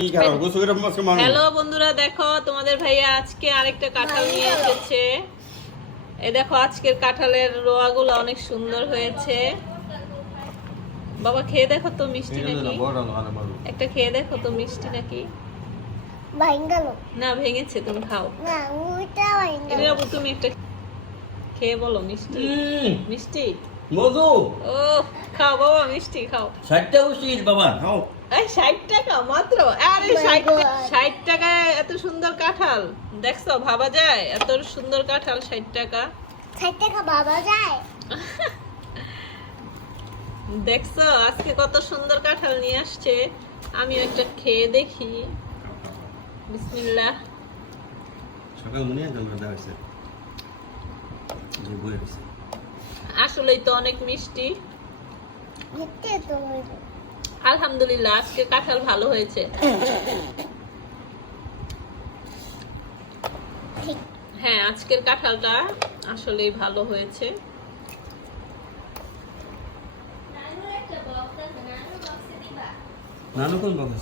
Hello বন্ধুরা, দেখো তোমাদের ভাইয়া আজকে আরেকটা কাঁঠাল নিয়ে এসেছে। এই দেখো আজকের কাঁঠালের রোয়াগুলো অনেক সুন্দর হয়েছে। বাবা খেয়ে দেখো তো মিষ্টি নাকি, একটা খেয়ে দেখো তো মিষ্টি নাকি। না ভেঙেছে, তুমি খাও। তুমি একটা খেয়ে বলো মিষ্টি মিষ্টি মধু ও খাও বাবা, মিষ্টি খাও। 60 টাকা উচিত বাবা, খাও। 60 টাকা মাত্র? আরে 60 টাকায় এত সুন্দর কাঁঠাল দেখছো? ভাবা যায় এত সুন্দর কাঁঠাল 60 টাকা? 60 টাকা ভাবা যায়? দেখছো আজকে কত সুন্দর কাঁঠাল নিয়ে আসছে। আমি একটা খেয়ে দেখি। বিসমিল্লাহ। সকাল মনে হয় তোমরা দাওয়াইছে যে বই আছে, আসলেই তো অনেক মিষ্টি। মিথ্যে তো হইলো। আলহামদুলিল্লাহ আজকে কাঁঠাল ভালো হয়েছে। হ্যাঁ আজকের কাঁঠালটা আসলেই ভালো হয়েছে। নানু কোন বক্স?